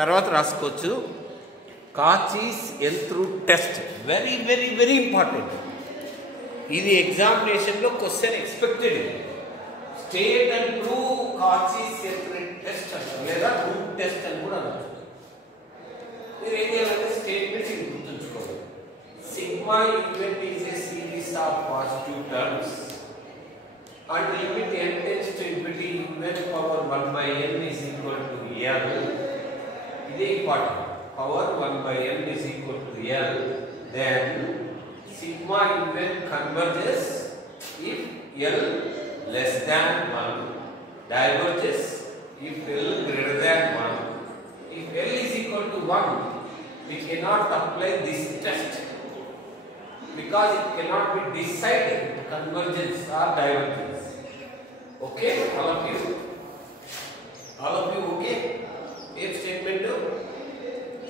తర్వాత రాసుకోవచ్చు. కాచీస్ ఎల్త్రూ test very very very important. ఇది ఎగ్జామినేషన్లో question expected. State and prove Cauchy's ఎల్త్రూ టెస్ట్ అంటారు, లేదా ప్రూవ్ టెస్ట్ అని కూడా అనొచ్చు. మీరు ఏం చేయాలంటే స్టేట్మెంట్స్ ఇది గుర్తుంచుకోవాలి. Sigma event is a series of positive terms and limit n tends to infinity even power 1 by n is equal to L. This is important. Power 1 by n is equal to L. Then sigma even converges if L less than 1, diverges if L greater than 1. If L is equal to 1, we cannot apply this test because it cannot be decided convergence or divergence. Okay, all of you okay? If statement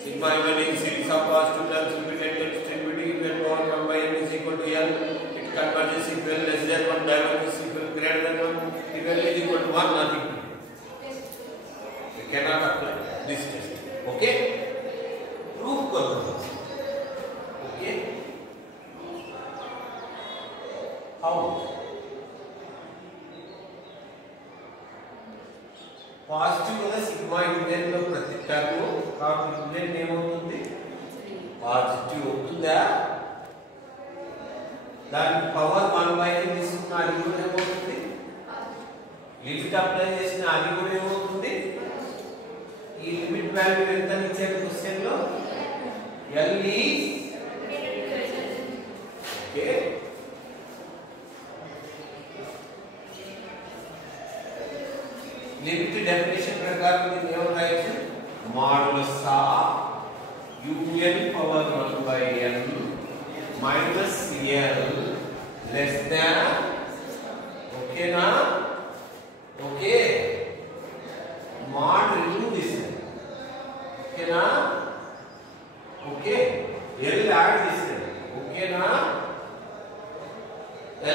sigma even is series of positive terms limit n tends to infinity when power 1 by n is equal to L. It converges if L less than 1, diverges if L greater than 1. If L is equal to 1, nothing. We cannot apply this test. Okay? Proof convergence. Okay? How? Positive కదా sigma union లో ప్రతి టర్మ్ కాబట్టి యూనియన్ ఏమవుతుంది పాజిటివ్ అవుతుందా దానికి పవర్ 1 by n తీసుకున్న అది కూడా ఏమవుతుంది లిమిట్ అప్లై చేసిన అది కూడా ఏమవుతుంది ఈ లిమిట్ వాల్యూ ఎంత ఇచ్చారు క్వశ్చన్ లో L is okay limit definition ప్రకారం దీన్ని ఏమని రాయొచ్చు modulus of UN power 1 by n minus L less than ఓకేనా ఓకే మాడ్ రిమూవ్ చేశారు ఓకేనా ఓకే L యాడ్ చేశారు ఓకేనా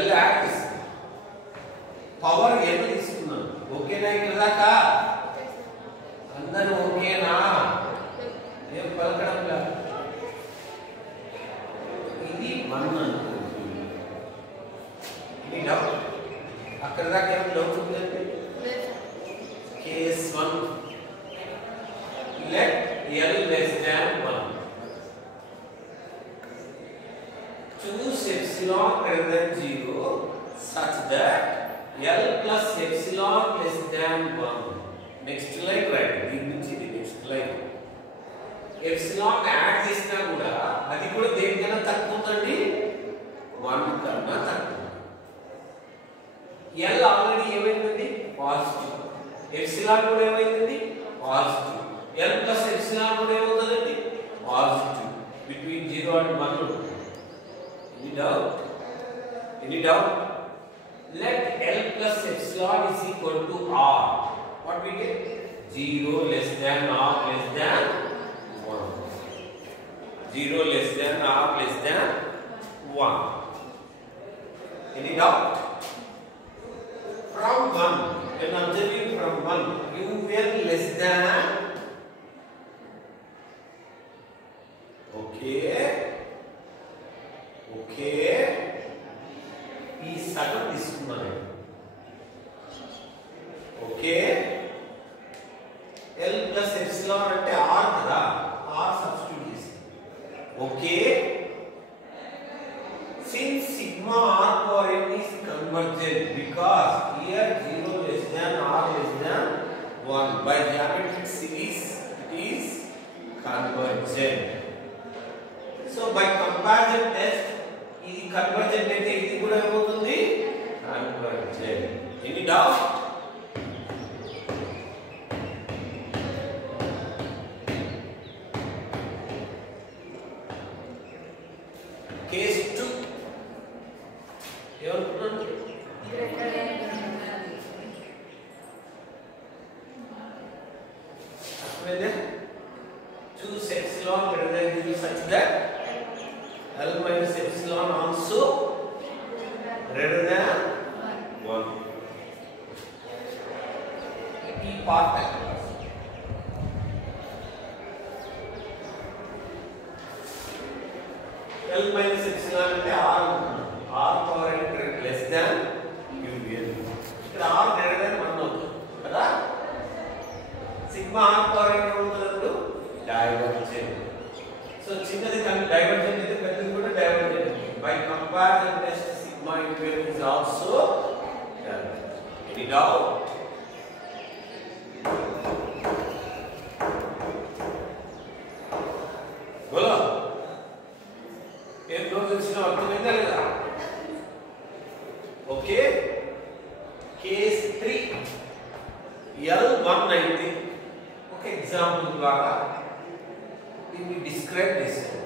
L యాడ్ చేశారు పవర్ n తీసుకున్నాను ఓకేనా ఇక్కడ దాకా అందరూ ఓకేనా ఏం పలకడం లేదు ఇది 1 అనుకుంటుంది ఇది డౌట్ అక్కడ దాకా ఏం డౌట్ ఉందండి కేస్ 1 let L less than 1 choose epsilon greater than 0 such that L plus epsilon less than 1. Next line right. దీని నుంచి ఇది నెక్స్ట్ లైన్. ఎప్సిలాన్ యాడ్ చేసినా కూడా అది కూడా దేనికన్నా తక్కువ ఉందండి 1 కన్నా తక్కువ. L ఆల్రెడీ ఏమైందండి పాజిటివ్. ఎప్సిలాన్ కూడా ఏమైందండి పాజిటివ్. L plus epsilon కూడా ఏమవుతుందండి పాజిటివ్. బిట్వీన్ 0 and 1 ఉంటుంది. Any doubt? Any doubt? Let L plus epsilon is equal to R. What we get? 0 less than R less than 1. 0 less than R less than 1. Any doubt? From 1, when observing from 1, UN less than okay. ఈ సగం తీసుకున్నాను okay L plus epsilon అంటే R కదా R substitute చేసి okay since sigma R power n is convergent because here 0 less than R less than 1 by geometric series it is convergent. So by comparison test ఇది కన్వర్జెంట్ అయితే ఇది కూడా ఏమవుతుంది convergent. Any doubt case 2 ఏమనుకున్నాను choose epsilon greater than 0 such that L minus epsilon also greater than 1. ఈ part L minus epsilon అంటే R R power n less than UL. ఇక్కడ R greater than 1 అవుతుంది కదా. సిగ్మా R పవర్ n ఏమవుతుంది? Divergent. So చిన్నది కానీ డైవర్జెంట్ అయితే పెద్దది కూడా divergent. By comparison test sigma UL is also divergent. Any doubt? बोलो ఏం రోజున అర్థమైందా లేదా? ఓకే. కేస్ 3 L1 అయితే ఒక ఎగ్జాంపుల్ ద్వారా దీన్ని డిస్క్రైబ్ చేశాను.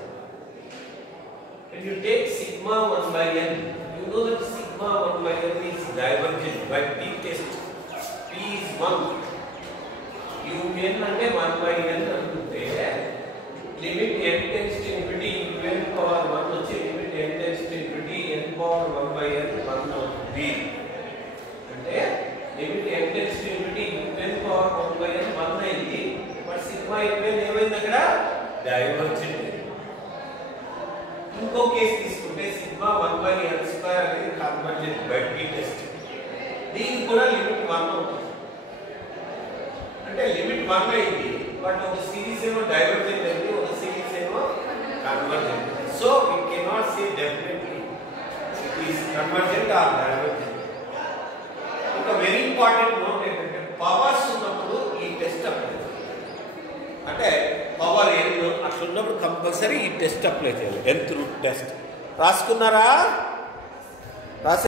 When you take sigma 1 by n, you know that sigma 1 by n is divergent by P test. P is 1. Un అంటే 1 by n అనుకుంటే limit n tends to infinity n power 1 వచ్చి limit n tends to infinity n power 1 by n 1 అవుతుంది. అంటే limit n tends to infinity n power 1 by n 1 అయింది. But sigma n ఏమైంది అక్కడ? డైవర్జెంట్. ఇంకో కేసు తీసుకుంటే సిగ్మా 1 by n స్క్వేర్ అనేది convergent by P test. దీనికి కూడా లిమిట్ 1 అవుతుంది. అంటే లిమిట్ 1 అయింది. బట్ ఒక సిరీస్ ఏమో డైవర్జెంట్ అయింది, ఒక సిరీస్ ఏమో convergent. So we cannot say definitely it is convergent or divergent. ఒక వెరీ ఇంపార్టెంట్ నోట్ ఏంటంటే పవర్స్ ఉన్నప్పుడు ఈ టెస్ట్ అప్లై చేయాలి. అంటే పవర్ n అట్లా ఉన్నప్పుడు కంపల్సరీ ఈ టెస్ట్ అప్లై చేయాలి. nth రూట్ టెస్ట్ రాసుకున్నారా?